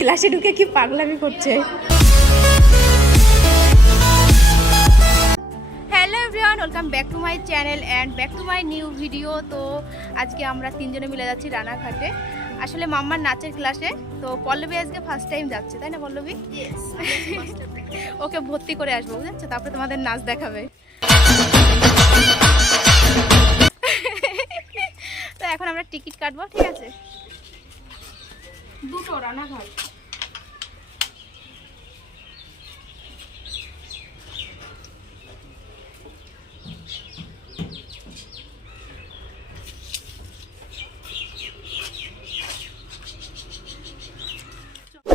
ক্লাসে ঢুকে কি পাগলামি করছে। Hello everyone, welcome back to my channel and back to my new video. তো আজকে আমরা তিনজনে মিলে যাচ্ছি রানাঘাটে, আসলে মাম্মার নাচের ক্লাসে। তো পল্লবী আজকে ফার্স্ট টাইম যাচ্ছে, তাই না পল্লবী? ওকে ভর্তি করে আসবো, বুঝছো, তারপরে তোমাদের নাচ দেখাবে। তো এখন আমরা টিকিট কাটবো, ঠিক আছে? দুটো রানাঘাট।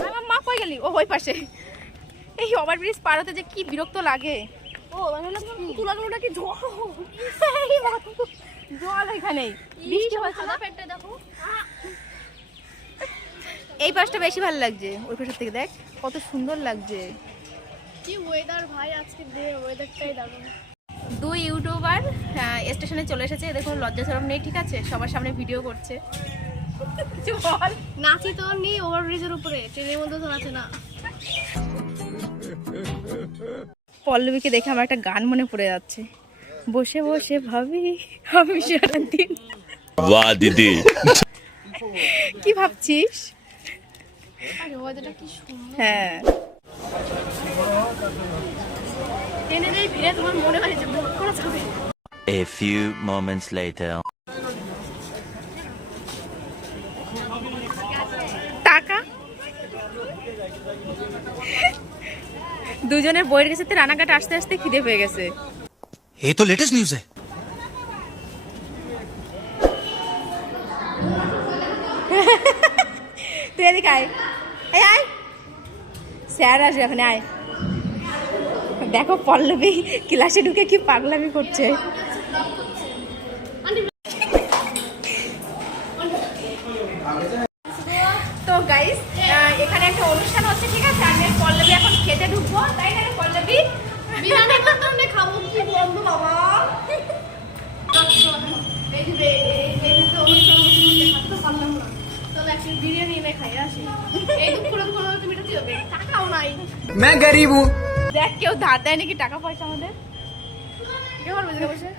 আমার মা কই গেলি? ও ওই পাশে। এই ওভারব্রিজ পার হতে যে কি বিরক্ত লাগে। ও লাগলোটা কি জল এখানে বৃষ্টি হচ্ছে না। দেখো এই পাশটা বেশি ভালো লাগছে, ওই পাশের থেকে দেখ কত সুন্দর লাগছে। কি ওয়েদার ভাই, আজকে ওয়েদারটাই দারুণ। দুই ইউটিউবার স্টেশনে চলে এসেছে, দেখুন লজ্জা শরম নেই, ঠিক আছে? সবার সামনে ভিডিও করছে। কিছু বল। নাচি তো নেই ওভারব্রিজের উপরে, ট্রেনের মধ্যে তো নাচে না। পল্লবীকে দেখে আমার একটা গান মনে পড়ে যাচ্ছে, বসে বসে ভাবি আমি সারাদিন। বাহ দিদি, কি ভাবছিস? আরে ওয়েদারটা কি সুন্দর। হ্যাঁ, ট্রেনের এই ভিড়ে তোমার মনে হয় যে ভোট করা যাবে। A few moments later. টাকা দুজনের বইয়ের কাছে রানাঘাট আসতে আসতে খিদে পেয়ে গেছে। ये तो लेटेस्ट न्यूज़ है। তুই এদিকে আয়, এই আয়, স্যার আসবে এখানে, আয়। দেখো পল্লবী ক্লাসে ঢুকে কি পাগলামি করছে। তো গাইস, এখানে একটা অনুষ্ঠান হচ্ছে, ঠিক আছে? আমি আর পল্লবী এখন খেতে ঢুকবো, তাই না পল্লবী? বিরিয়ানি করতে আমরা খাবো, কি বলবো বাবা। চলো একটু বিরিয়ানি এনে খাই আসি। এই দুপুরে তুমি এটা দিবে, টাকাও নাই। मैं गरीब हूँ। দেখ কেউ ধার দেয় নাকি টাকা পয়সা আমাদের। কেমন বুঝে বসে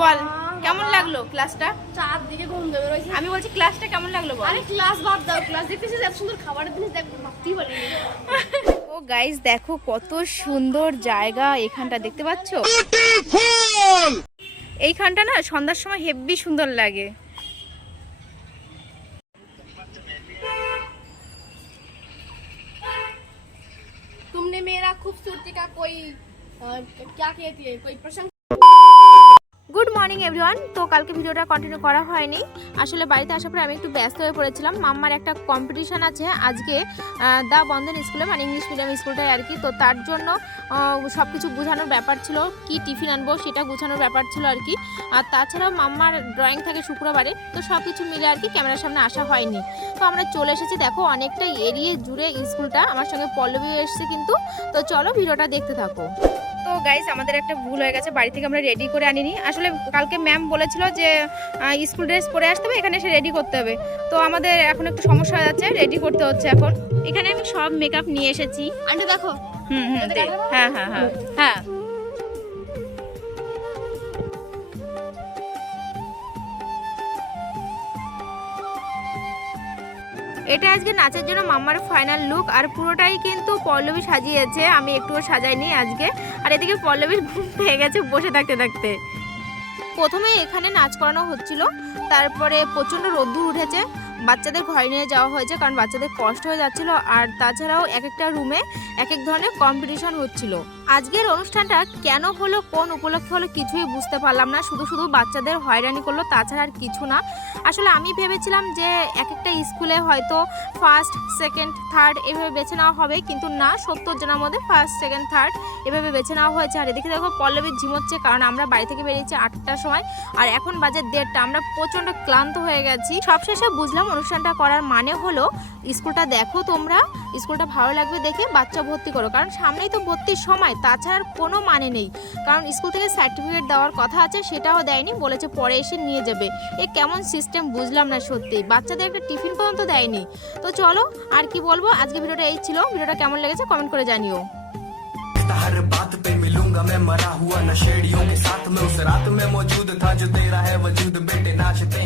বল কেমন লাগলো ক্লাসটা? চারদিকে ঘুম দেবে রয়েছে। আমি বলছি ক্লাসটা কেমন লাগলো বল। আরে ক্লাস বাদ দাও, ক্লাস দেখতেছিস এত সুন্দর খাবারের জিনিস দেখবো, ভাবতেই পারিনি। ও গাইস দেখো কত সুন্দর জায়গা এখানটা, দেখতে পাচ্ছ? এইখানটা না সন্ধ্যার সময় হেব্বি সুন্দর লাগে। तुमने मेरा खूबसूरती का कोई क्या कहती है, कोई प्रशंसा। Good morning everyone. তো কালকে ভিডিওটা কন্টিনিউ করা হয়নি, আসলে বাড়িতে আসার পরে আমি একটু ব্যস্ত হয়ে পড়েছিলাম। মাম্মার একটা কম্পিটিশন আছে আজকে দা বন্ধন স্কুলে, মানে ইংলিশ মিডিয়াম স্কুলটাই আর কি। তো তার জন্য সব কিছু গুছানোর ব্যাপার ছিল, কি টিফিন আনবো সেটা গুছানোর ব্যাপার ছিল আর কি। আর তাছাড়াও মাম্মার ড্রয়িং থাকে শুক্রবারে, তো সব কিছু মিলে আর কি ক্যামেরার সামনে আসা হয়নি। তো আমরা চলে এসেছি, দেখো অনেকটা এরিয়ে জুড়ে স্কুলটা। আমার সঙ্গে পল্লবী এসেছে কিন্তু। তো চলো ভিডিওটা দেখতে থাকো। তো গাইস আমাদের একটা ভুল হয়ে গেছে, বাড়ি থেকে আমরা রেডি করে আনিনি। আসলে কালকে ম্যাম বলেছিল যে স্কুল ড্রেস পরে আসতে হবে, এখানে এসে রেডি করতে হবে। তো আমাদের এখন একটু সমস্যা হয়ে যাচ্ছে, রেডি করতে হচ্ছে এখন। এখানে আমি সব মেকআপ নিয়ে এসেছি। আন্টি দেখো। হ্যাঁ হ্যাঁ হ্যাঁ হ্যাঁ। এটা আজকে নাচের জন্য মাম্মার ফাইনাল লুক, আর পুরোটাই কিন্তু পল্লবী সাজিয়েছে, আমি একটুও সাজাইনি আজকে। আর এদিকে পল্লবীর ঘুম পেয়ে গেছে বসে থাকতে থাকতে। প্রথমে এখানে নাচ করানো হচ্ছিল, তারপরে প্রচণ্ড রোদ্দুর উঠেছে, বাচ্চাদের ঘরে নিয়ে যাওয়া হয়েছে কারণ বাচ্চাদের কষ্ট হয়ে যাচ্ছিল। আর তাছাড়াও এক একটা রুমে এক এক ধরনের কম্পিটিশন হচ্ছিল। আজকের অনুষ্ঠানটা কেন হলো, কোন উপলক্ষে হলো কিছুই বুঝতে পারলাম না, শুধু শুধু বাচ্চাদের হয়রানি করলো, তাছাড়া আর কিছু না। আসলে আমি ভেবেছিলাম যে এক একটা স্কুলে হয়তো ফার্স্ট সেকেন্ড থার্ড এভাবে বেছে নেওয়া হবে, কিন্তু না, 70 জনের মধ্যে ফার্স্ট সেকেন্ড থার্ড এভাবে বেছে নেওয়া হয়েছে। আর এদিকে দেখো পল্লবী ঝিমোচ্ছে, কারণ আমরা বাড়ি থেকে বেরিয়েছি 8টার সময়, আর এখন বাজে 1:30টা। আমরা প্রচণ্ড ক্লান্ত হয়ে গেছি। সবশেষে বুঝলাম অনুষ্ঠানটা করার মানে হলো স্কুলটা দেখো তোমরা, স্কুলটা ভালো লাগবে দেখে বাচ্চা ভর্তি করো, কারণ সামনেই তো ভর্তির সময়, তাছাড়া আর কোনো মানে নেই, কারণ স্কুল থেকে সার্টিফিকেট দেওয়ার কথা আছে, সেটাও দেয়নি, বলেছে পরে এসে নিয়ে যাবে। এ কেমন সিস্টেম বুঝলাম না সত্যি, বাচ্চাদের একটা টিফিন পর্যন্ত দেয়নি। তো চলো আর কি বলবো, আজকে ভিডিওটা এই ছিল। ভিডিওটা কেমন লেগেছে কমেন্ট করে জানিও। हर बात पे मिलूंगा मैं मरा हुआ नशेड़ियों के साथ में, उस रात में मौजूद था जो तेरा है वजूद, बेटे नाचते